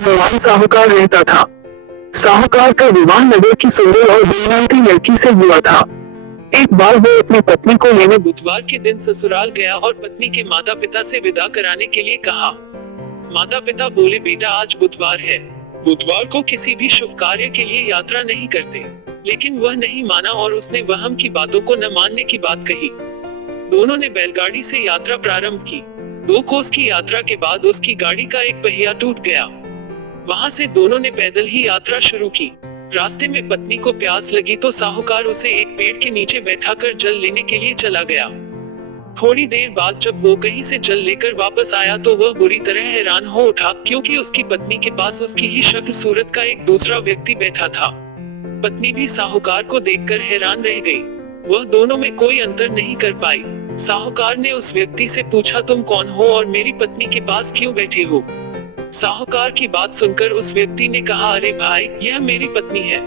भगवान साहूकार रहता था। साहूकार का विवाह नगर की सुंदर और गुणवंती लड़की से हुआ था। एक बार वो अपनी पत्नी को लेने बुधवार के दिन ससुराल गया और पत्नी के माता पिता से विदा कराने के लिए कहा। माता पिता बोले, बेटा आज बुधवार है, बुधवार को किसी भी शुभ कार्य के लिए यात्रा नहीं करते। लेकिन वह नहीं माना और उसने वहम की बातों को न मानने की बात कही। दोनों ने बैलगाड़ी से यात्रा प्रारंभ की। 2 कोस की यात्रा के बाद उसकी गाड़ी का एक पहिया टूट गया। वहां से दोनों ने पैदल ही यात्रा शुरू की। रास्ते में पत्नी को प्यास लगी तो साहूकार उसे एक पेड़ के नीचे बैठाकर जल लेने के लिए चला गया। थोड़ी देर बाद जब वो कहीं से जल लेकर वापस आया तो वह बुरी तरह हैरान हो उठा, क्योंकि उसकी पत्नी के पास उसकी ही शक्ल सूरत का एक दूसरा व्यक्ति बैठा था। पत्नी भी साहूकार को देखकर हैरान रह गई। वह दोनों में कोई अंतर नहीं कर पाई। साहूकार ने उस व्यक्ति से पूछा, तुम कौन हो और मेरी पत्नी के पास क्यों बैठे हो? साहूकार की बात सुनकर उस व्यक्ति ने कहा, अरे भाई, यह मेरी पत्नी है।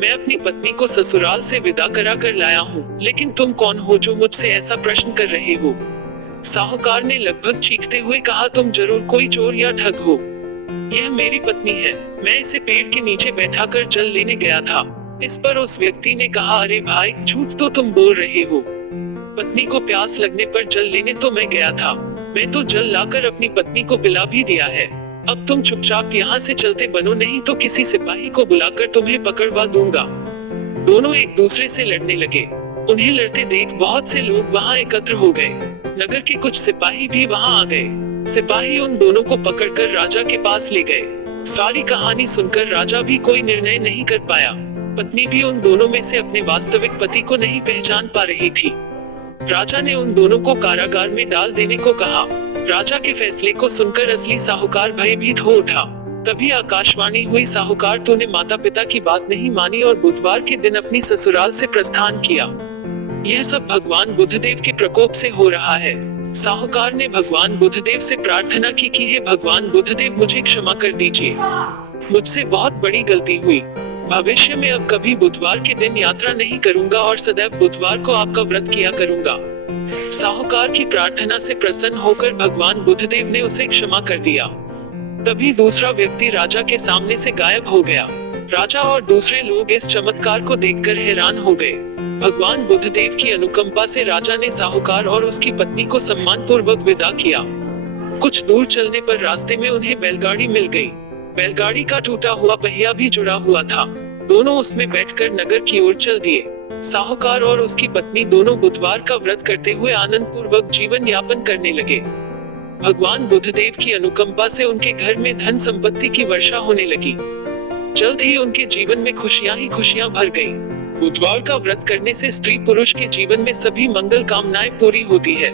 मैं अपनी पत्नी को ससुराल से विदा करा कर लाया हूँ, लेकिन तुम कौन हो जो मुझसे ऐसा प्रश्न कर रहे हो? साहूकार ने लगभग चीखते हुए कहा, तुम जरूर कोई चोर या ठग हो। यह मेरी पत्नी है, मैं इसे पेड़ के नीचे बैठा कर जल लेने गया था। इस पर उस व्यक्ति ने कहा, अरे भाई, झूठ तो तुम बोल रहे हो। पत्नी को प्यास लगने पर जल लेने तो मैं गया था। मैं तो जल लाकर अपनी पत्नी को पिला भी दिया है। अब तुम चुपचाप यहाँ से चलते बनो, नहीं तो किसी सिपाही को बुलाकर तुम्हें पकड़वा दूंगा। दोनों एक दूसरे से लड़ने लगे। उन्हें लड़ते देख बहुत से लोग वहाँ एकत्र हो गए। नगर के कुछ सिपाही भी वहाँ आ गए। सिपाही उन दोनों को पकड़कर राजा के पास ले गए। सारी कहानी सुनकर राजा भी कोई निर्णय नहीं कर पाया। पत्नी भी उन दोनों में से अपने वास्तविक पति को नहीं पहचान पा रही थी। राजा ने उन दोनों को कारागार में डाल देने को कहा। राजा के फैसले को सुनकर असली साहूकार भयभीत हो उठा। तभी आकाशवाणी हुई, साहूकार, तूने माता पिता की बात नहीं मानी और बुधवार के दिन अपनी ससुराल से प्रस्थान किया। यह सब भगवान बुद्धदेव के प्रकोप से हो रहा है। साहूकार ने भगवान बुद्धदेव से प्रार्थना की कि हे भगवान बुद्धदेव, मुझे क्षमा कर दीजिए, मुझसे बहुत बड़ी गलती हुई। भविष्य में अब कभी बुधवार के दिन यात्रा नहीं करूंगा और सदैव बुधवार को आपका व्रत किया करूंगा। साहूकार की प्रार्थना से प्रसन्न होकर भगवान बुद्धदेव ने उसे क्षमा कर दिया। तभी दूसरा व्यक्ति राजा के सामने से गायब हो गया। राजा और दूसरे लोग इस चमत्कार को देखकर हैरान हो गए। भगवान बुद्धदेव की अनुकंपा से राजा ने साहूकार और उसकी पत्नी को सम्मान पूर्वक विदा किया। कुछ दूर चलने पर रास्ते में उन्हें बैलगाड़ी मिल गई। बैलगाड़ी का टूटा हुआ पहिया भी जुड़ा हुआ था। दोनों उसमें बैठकर नगर की ओर चल दिए। साहूकार और उसकी पत्नी दोनों बुधवार का व्रत करते हुए आनंद पूर्वक जीवन यापन करने लगे। भगवान बुद्धदेव की अनुकंपा से उनके घर में धन संपत्ति की वर्षा होने लगी। जल्द ही उनके जीवन में खुशियां ही खुशियां भर गई। बुधवार का व्रत करने से स्त्री पुरुष के जीवन में सभी मंगल कामनाएं पूरी होती है।